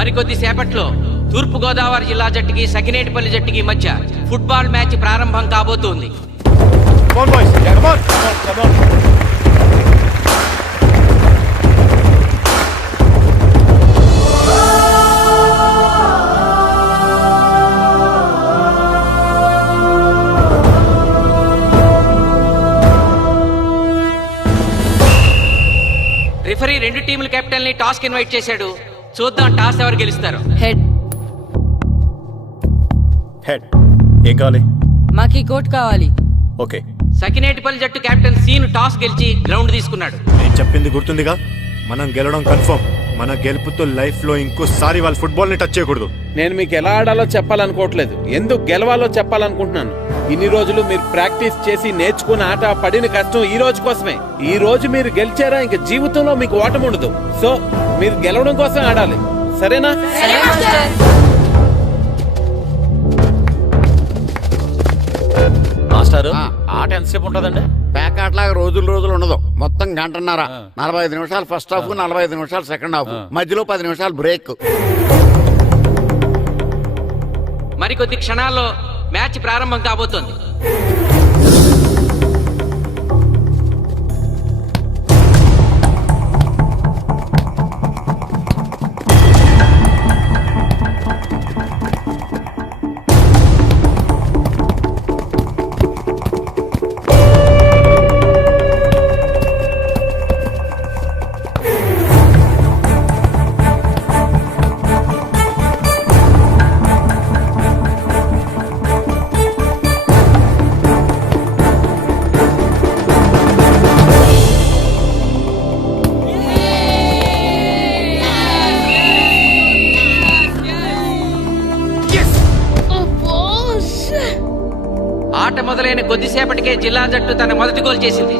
మరికొద్ది సేపట్లో తూర్పు గోదావరి జిల్లా జట్టుకి సకినేటిపల్లి జట్టుకి మధ్య ఫుట్బాల్ మ్యాచ్ ప్రారంభం కాబోతోంది. రిఫరీ రెండు టీముల కెప్టెన్ ని టాస్ కి ఇన్వైట్ చేశాడు. చూద్దాం టాస్ ఎవరు గెలుస్తారు. హెడ్. హెడ్. ఏం కావాలి? మాకి కోట్ కావాలి. ఓకే. సకినేటిపల్లి జట్టు కెప్టెన్ సీన్ టాస్ గెలిచి గ్రౌండ్ తీసుకున్నాడు. నేను చెప్పింది గుర్తుందిగా, మనం గెలవడం కన్ఫర్మ్. మన గెలుపుతో లైఫ్ లో ఇంకోసారి వాళ్ళ ఫుట్బాల్ ని టచ్ చేయకూడదు. నేను మీకు ఎలా ఆడాలో చెప్పాలనుకోవట్లేదు, ఎందుకు గెలవాలో చెప్పాలనుకుంటున్నాను. ఇన్ని రోజులు మీరు ప్రాక్టీస్ చేసి నేర్చుకున్న ఆట పడిన కష్టం ఈ రోజు కోసమే. ఈ రోజు మీరు గెలిచారా ఇంక జీవితంలో మీకు ఓటమి ఉండదు. సో మీరు గెలవడం కోసం ఆడాలి, సరేనా? మాస్టారు, ఆట ఎంతసేపు ఉంటదండి? పేకాట్లాగా రోజులు ఉండదు. మొత్తం గంటన్నర. 45 నిమిషాలు ఫస్ట్ హాఫ్, 45 నిమిషాలు సెకండ్ హాఫ్, మధ్యలో 10 నిమిషాలు బ్రేక్. మరికొద్ది క్షణాల్లో మ్యాచ్ ప్రారంభం కాబోతోంది. ఆట మొదలైన కొద్దిసేపటికే జిల్లా జట్టు తన మొదటి గోల్ చేసింది.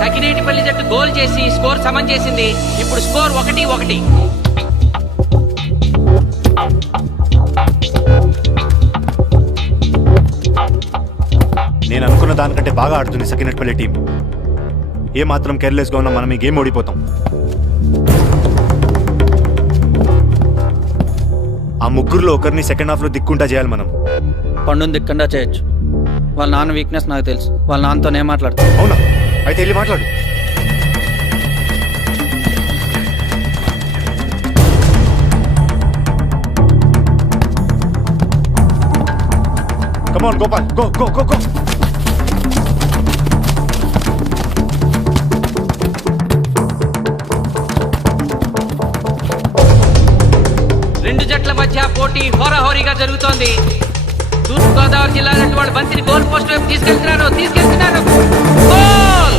సకినేటిపల్లి జట్టు గోల్ చేసి స్కోర్ సమం చేసింది. ఇప్పుడు స్కోర్ 1-1. నేను అనుకున్న దానికంటే బాగా ఆడుతుంది సకినేటిపల్లి టీం. ఏ మాత్రం కేర్లెస్ గా ఉన్నా మనం ఈ గేమ్ ఓడిపోతాం. ఆ ముగ్గురులో ఒకరిని సెకండ్ హాఫ్ లో దిక్కుంటా చేయాలి మనం. పండుని దిక్కుండా చేయొచ్చు. వాళ్ళ నాన్న వీక్నెస్ నాకు తెలుసు. వాళ్ళ నాన్నతోనే మాట్లాడతాను. అవునా? అయితే వెళ్ళి మాట్లాడు. Come on, Gopal. Go. రెండు జట్ల మధ్య పోటీ హోరాహోరీగా జరుగుతోంది. తూర్పు గోదావరి జిల్లా జట్టు వాళ్ళు బంతిని గోల్ పోస్ట్ వైపు తీసుకెళ్తున్నారు. గోల్!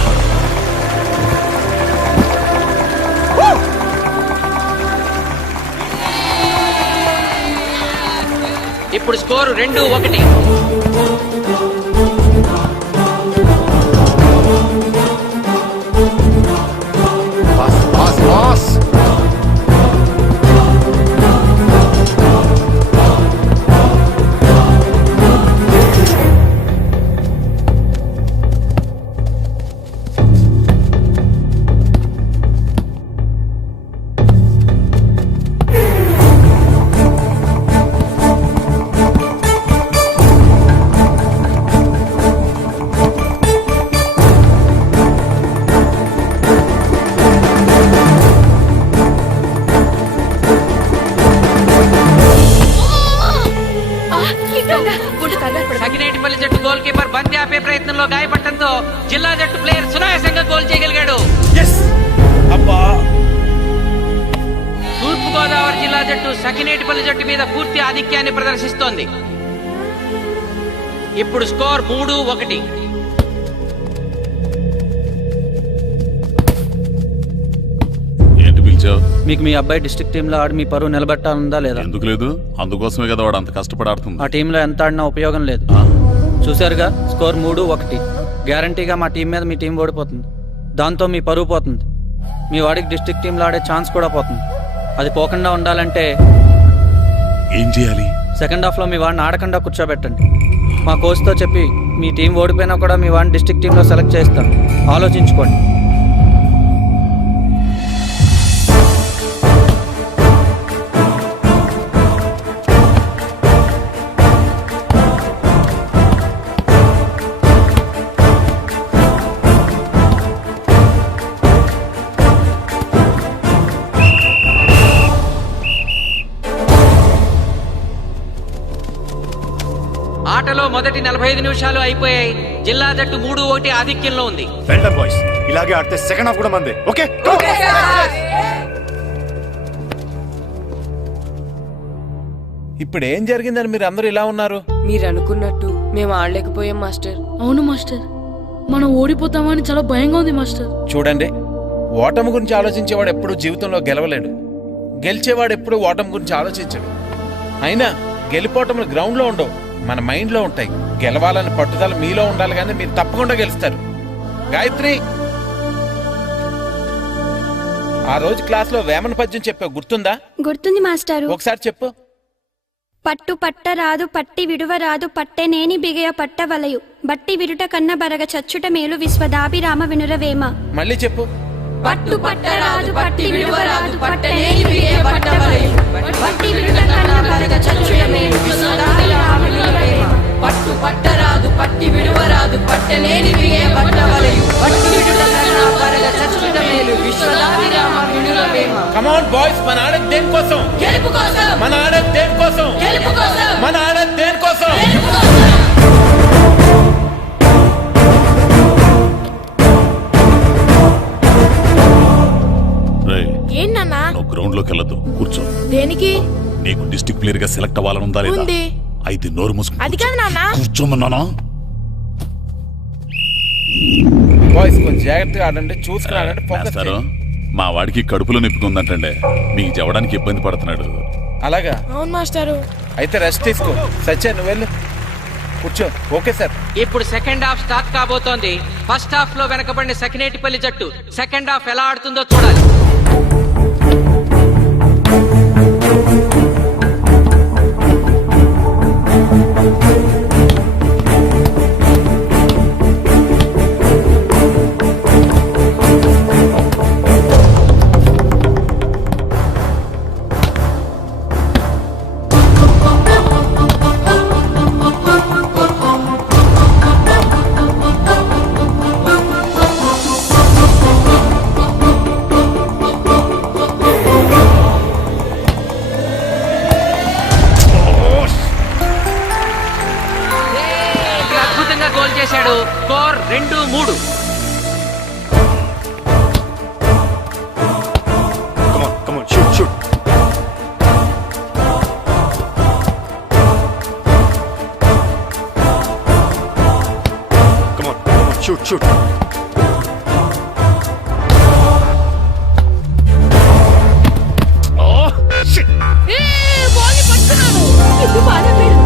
ఇప్పుడు స్కోరు 2-1. సకినేటిపల్లి జట్టు గోల్ కీపర్ బంతి ఆపే ప్రయత్నంలో గాయపడటంతో జిల్లా జట్టు ప్లేయర్ సునాయాసంగా గోల్ చేయగలిగాడు. అబ్బా! తూర్పు తూర్పుగోదావరి జిల్లా జట్టు సకినేటిపల్లి జట్టు మీద పూర్తి ఆధిక్యాన్ని ప్రదర్శిస్తోంది. ఇప్పుడు స్కోర్ 3-1. ఏంటి పిలిచావు? మీకు మీ అబ్బాయి డిస్ట్రిక్ట్ టీంలో ఆడి మీ పరువు నిలబెట్టాలందా లేదా? ఎందుకు లేదు? అందుకోసమే కదా వాడు అంత కష్టపడి ఆడుతుంది. ఆ టీంలో ఎంత ఆడినా ఉపయోగం లేదు. చూశారుగా, స్కోర్ 3-1. గ్యారంటీగా మా టీం మీద మీ టీం ఓడిపోతుంది. దాంతో మీ పరువు పోతుంది. మీ వాడికి డిస్ట్రిక్ట్ టీంలో ఆడే ఛాన్స్ కూడా పోతుంది. అది పోకుండా ఉండాలంటే ఏం చేయాలి? సెకండ్ హాఫ్లో మీ వాడిని ఆడకుండా కూర్చోబెట్టండి. మా కోచ్తో చెప్పి మీ టీం ఓడిపోయినా కూడా మీ వాడిని డిస్ట్రిక్ట్ టీంలో సెలెక్ట్ చేస్తాను. ఆలోచించుకోండి. ఆటలో మొదటి 45 నిమిషాలు అయిపోయాయి. జిల్లా జట్టు 3-1 ఆధిక్యంలో ఉంది. వెల్డన్ బాయ్స్, ఇలాగే ఆడితే సెకండ్ హాఫ్ కూడా మందే. ఓకే, ఇప్పుడు ఏం జరిగిందని మీరు అందరూ ఇలా ఉన్నారు? మీరు అనుకున్నట్టు మేము ఆడలేకపోయాం మాస్టర్. అవును మాస్టర్, మనం ఓడిపోతామని చాలా భయంగా ఉంది మాస్టర్. చూడండి, ఓటమి గురించి ఆలోచించేవాడు ఎప్పుడు జీవితంలో గెలవలేడు. గెలిచేవాడు ఎప్పుడు ఓటమి గురించి ఆలోచించడు. అయినా గెలిపోవటంలో గ్రౌండ్లో ఉండవు, మన మైండ్లో ఉంటాయి. గెలవాలని పట్టుదల మీలో ఉండాలి, కానీ మీరు తప్పకుండా గెలుస్తారు. గాయత్రి, ఆ రోజు క్లాస్లో వేమన పద్యం చెప్పావు, గుర్తుందా? గుర్తుంది మాస్టారు. ఒకసారి చెప్పు. పట్టు పట్టరాదు పట్టి విడువరాదు పట్టెనేని బిగయ పట్టవలయు బట్టి విరుట కన్న బరగ చచ్చుట మేలు విశ్వదాభిరామ వినురవేమ. మళ్ళీ చెప్పు. పట్టు పట్టరాదు పట్టి విడువరాదు పట్టనేని బిగయ పట్టవలయు బట్టి విరుట కన్న బరగ చచ్చుట మేలు విశ్వదాభిరామ వినురవేమ. పట్టు పట్టరాదు పట్టి విడువరాదు పట్టనేని బిగయ పట్టవలయు బట్టి విరుట కన్న బరగ చచ్చుట మేలు విశ్వదాభిరామ వినురవేమ. కమ్ ఆన్ బాయ్స్, మన ఆడేది దేనికోసం? గెలుపు కోసం. మన ఆడేది దేనికోసం? గెలుపు కోసం. మన ఆడేది దేనికోసం? గెలుపు కోసం. రేయ్, ఏంటన్నా? నువ్వు గ్రౌండ్ లోకి వెళ్ళదు, కూర్చో. దేనికి? నీకు డిస్ట్రిక్ట్ ప్లేయర్ గా సెలెక్ట్ అవ్వాలనుందా లేదా? ఉంది. అయితే నోరు మూసుకుని అది కాదు నాన్న. కూర్చోమన్నానా? బాయ్స్ కొంచెం జాగ్రత్తగా ఆడండి, చూసుకుని ఆడండి, ఫోకస్ మాస్టారు, చేయండి. మా వాడికి కడుపులో నొప్పిగా ఉందంటండే, మీకు చెప్పడానికి ఇబ్బంది పడుతున్నాడు. అలాగా? అవును మాస్టారు. అయితే రెస్ట్ తీసుకో. సత్య, నువ్వు వెళ్ళు, కూర్చో. Okay sir. ఇప్పుడు సెకండ్ హాఫ్ స్టార్ట్ కాబోతోంది. ఫస్ట్ హాఫ్ లో వెనకబడిన సకినేటిపల్లి జట్టు సెకండ్ హాఫ్ ఎలా ఆడుతుందో చూడాలి. అద్భుతంగా గోల్ చేశాడు. Score 2-3. come on, shoot. Come on, shoot. Oh, shit. ఇది బాగా పేరు.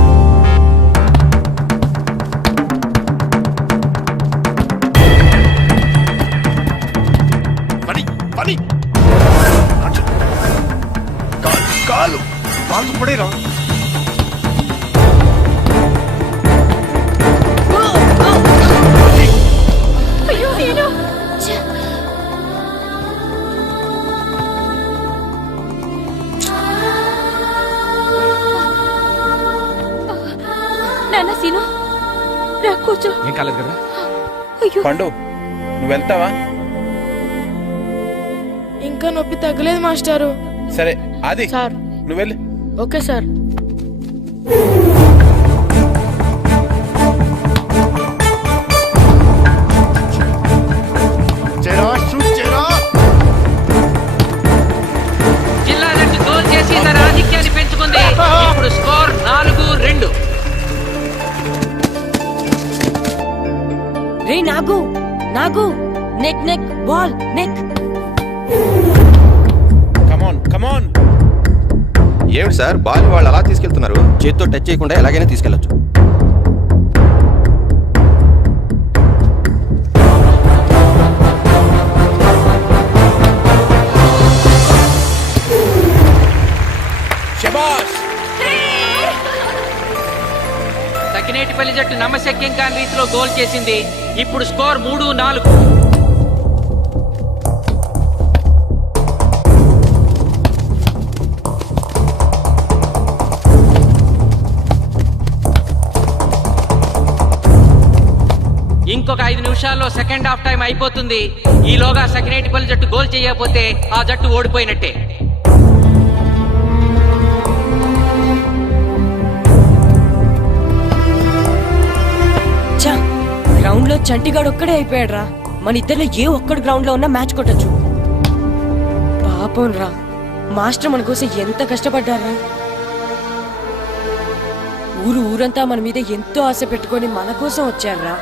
పని కాలు పడేరా. అయ్యో నేను నాన్న సీను రా కూర్చో. ఏం కాలేదు కదా? అయ్యో పండు, నువ్వు వెళ్తావా? ఇంకా నొప్పి తగ్గలేదు మాస్టారు. సరే, ఆది సార్. నువ్వు వెళ్ళు. Okay sir. షూట్ చేయరా. జిల్లా జట్టు గోల్ నాగు నెక్ నెక్ బాల్ నెక్. కమాన్ కమాన్. ఏమిటి సార్ బాల్ వాళ్ళు అలా తీసుకెళ్తున్నారు? చేతితో టచ్ చేయకుండా ఎలాగైనా తీసుకెళ్లొచ్చు. శబాష్. సకినేటిపల్లి జట్టు నమ్మశక్యం కాని రీతిలో గోల్ చేసింది. ఇప్పుడు స్కోర్ 3-4. ఇంకొక 5 నిమిషాల్లో సెకండ్ హాఫ్ టైం అయిపోతుంది. ఈలోగా సకినేటిపల్లి జట్టు గోల్ చేయకపోతే ఆ జట్టు ఓడిపోయినట్టే. గ్రౌండ్ లో చంటిగాడు ఒక్కడే అయిపోయాడు రా. మన ఇద్దరిలో ఏ ఒక్కడు గ్రౌండ్ లో ఉన్నా మ్యాచ్ కొట్టచ్చు. పాపం రా, మాస్టర్ మన కోసం ఎంత కష్టపడ్డారా. ఊరంతా మన మీద ఎంతో ఆశ పెట్టుకొని మన కోసం వచ్చారా.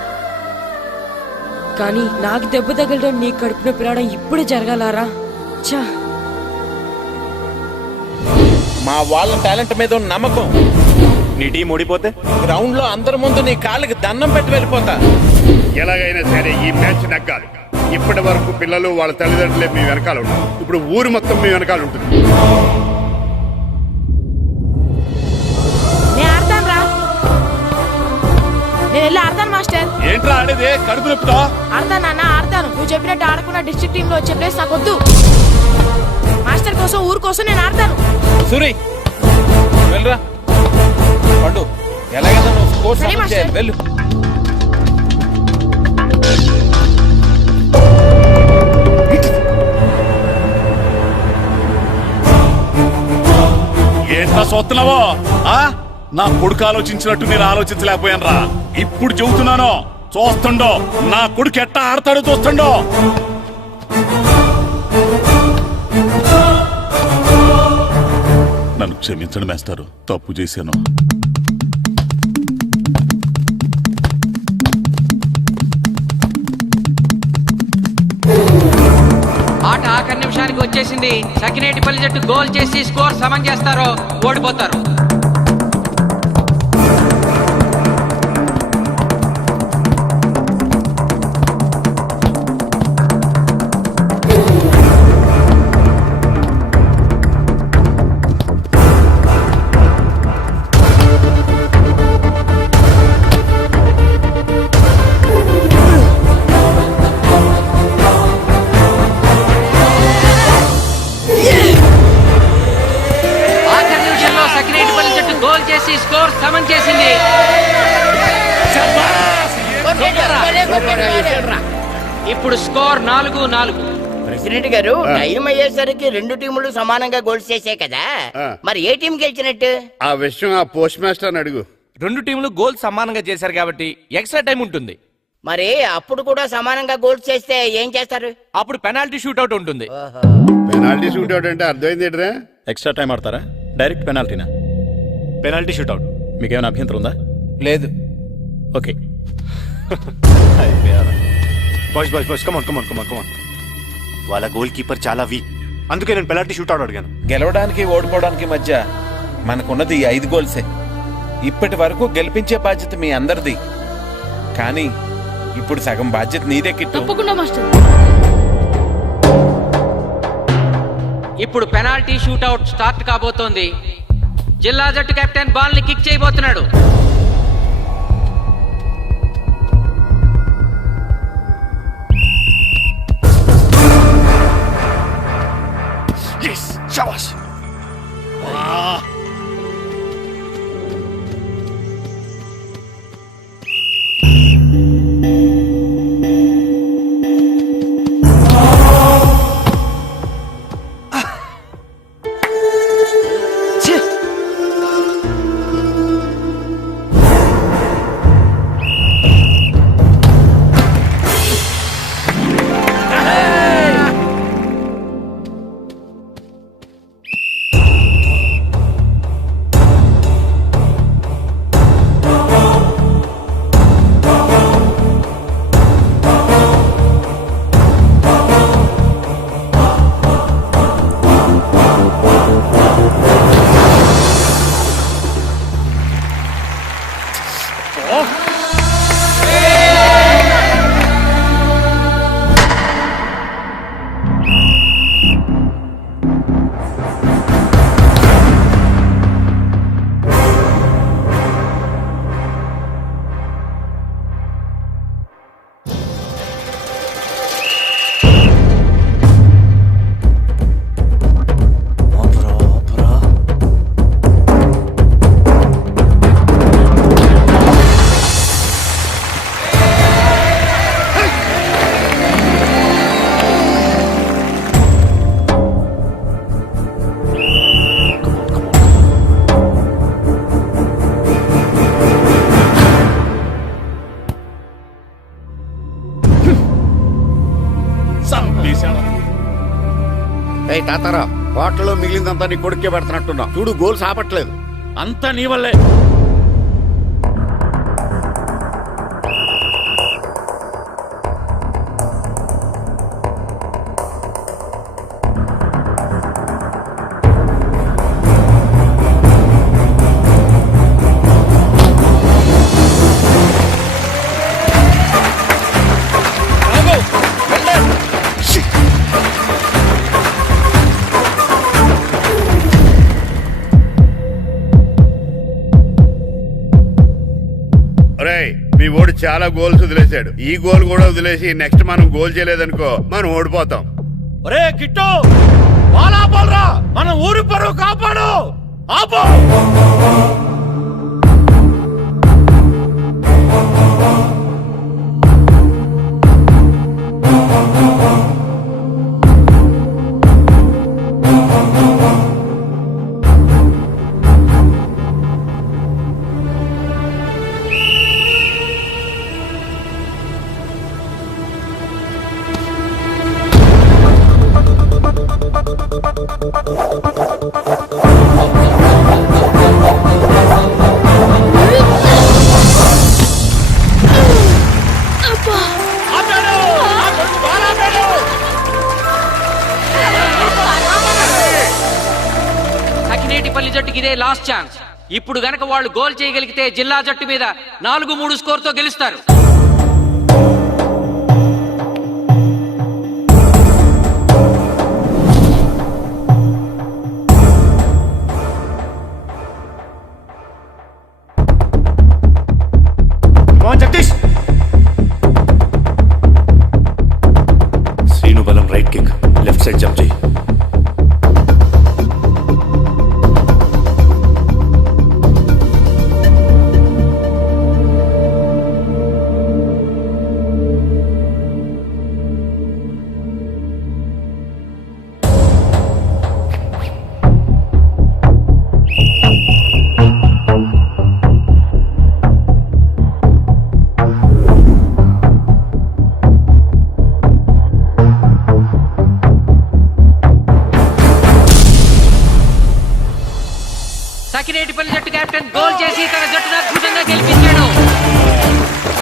కానీ నాకు దెబ్బ తగలడం, నీ కడుపున పిలవడం ఇప్పుడే జరగాలారా. చా, మా వాళ్ళ టాలెంట్ మీద ఉన్న నమ్మకం. నీ టీం ఓడిపోతే గ్రౌండ్ లో అందరి ముందు నీ కాళ్ళకి దండం పెట్టి వెళ్ళిపోతా. ఎలాగైనా సరే ఈ మ్యాచ్ నగ్గాలి. ఇప్పటి వరకు పిల్లలు వాళ్ళ తల్లిదండ్రులే మీ వెనకాల ఉంటారు. ఇప్పుడు ఊరు మొత్తం మీ వెనకాల ఉంటుంది. నేను వెళ్ళి ఆడతాను మాస్టర్. ఏంట్రా ఆడేది? కడుపు నొప్పుతో ఆడతాను నాన్న, ఆడతాను. నువ్వు చెప్పినట్టు ఆడుకున్న డిస్ట్రిక్ట్ టీమ్ లో వచ్చే ప్లేస్ నాకు వద్దు. మాస్టర్ కోసం, ఊరు కోసం నేను ఆడతాను. సూరి వెళ్ళరా. పండు ఎలాగైనా నువ్వు స్కోర్ సరే సమన్ చేయాలి. మాస్టర్. వెళ్ళు. ఏంట్రా చూస్తున్నావో? నా కొడుకు ఆలోచించినట్టు నేను ఆలోచించలేకపోయాను రా. ఇప్పుడు చెబుతున్నాను, చూస్తుండో నా కొడుకు ఎట్టా ఆడతాడో చూస్తుండో. నన్ను క్షమించండి మేస్తారు, తప్పు చేశాను. ఆట ఆఖరి నిమిషానికి వచ్చేసింది. సకినేటిపల్లి జట్టు గోల్ చేసి స్కోర్ సమం చేస్తారో ఓడిపోతారు. స్కోర్ సమన్ చేసింది. ఇప్పుడు స్కోర్ 4-4. ప్రెసిడెంట్ గారు, టైం అయ్యేసరికి రెండు టీములు సమానంగా గోల్స్ చేసే కదా, మరి ఏ టీం గెలిచినట్టు? ఆ విషయం ఆ పోస్ట్ మాస్టర్ అడుగు. రెండు టీంలు గోల్ సమానంగా చేశారు కాబట్టి ఎక్స్ట్రా టైం ఉంటుంది. మరి అప్పుడు కూడా సమానంగా గోల్స్ చేస్తే ఏం చేస్తారు? అప్పుడు పెనాల్టీ షూట్అవుట్ ఉంటుంది. పెనాల్టీ షూట్అవుట్ అంటే అర్థమైంది ఏంట్రా? ఎక్స్ట్రా టైం ఆడతారా, డైరెక్ట్ పెనాల్టీనా? Penalty shootout. మీకేమైనా అభ్యంతరం ఉందా? లేదు. ఓకే. Boys come on. వాళ్ళ గోల్ కీపర్ చాలా వీక్, అందుకే నేను పెనాల్టీ షూట్అవుట్ అడిగాను. గెలవడానికి ఓడిపోవడానికి మధ్య మనకున్నది ఈ 5 గోల్సే. ఇప్పటి వరకు గెలిపించే బాధ్యత మీ అందరిది, కానీ ఇప్పుడు సగం బాధ్యత నీదే కిట్టు. తప్పకుండా మాస్టర్. ఇప్పుడు పెనాల్టీ షూట్అవుట్ స్టార్ట్ కాబోతోంది. జిల్లా జట్టు కెప్టెన్ బాల్ ని కిక్ చేయబోతున్నాడు. తాతారా హోటల్లో మిగిలిందంతా నీ కొడుకే పెడుతున్నట్టున్నావు చూడు, గోల్స్ ఆపట్లేదు. అంతా నీ వల్లే. మీ ఓడి చాలా గోల్స్ వదిలేశాడు. ఈ గోల్ కూడా వదిలేసి నెక్స్ట్ మనం గోల్ చేయలేదనుకో మనం ఓడిపోతాం. ఒరే కిట్టు, బాల్ ఆపాలరా, మన ఊరి పరువు కాపాడు. ఆపో. సకినేటిపల్లి జట్టుకి ఇదే లాస్ట్ ఛాన్స్. ఇప్పుడు గనక వాళ్ళు గోల్ చేయగలిగితే జిల్లా జట్టు మీద 4-3 స్కోర్ తో గెలుస్తారు. జగదీష్, శ్రీను బలం right kick, left side jump చేయి. సకినేటిపల్లి జట్టు కెప్టెన్ గోల్ చేసి తన జట్టును అద్భుతంగా గెలిపించాడు.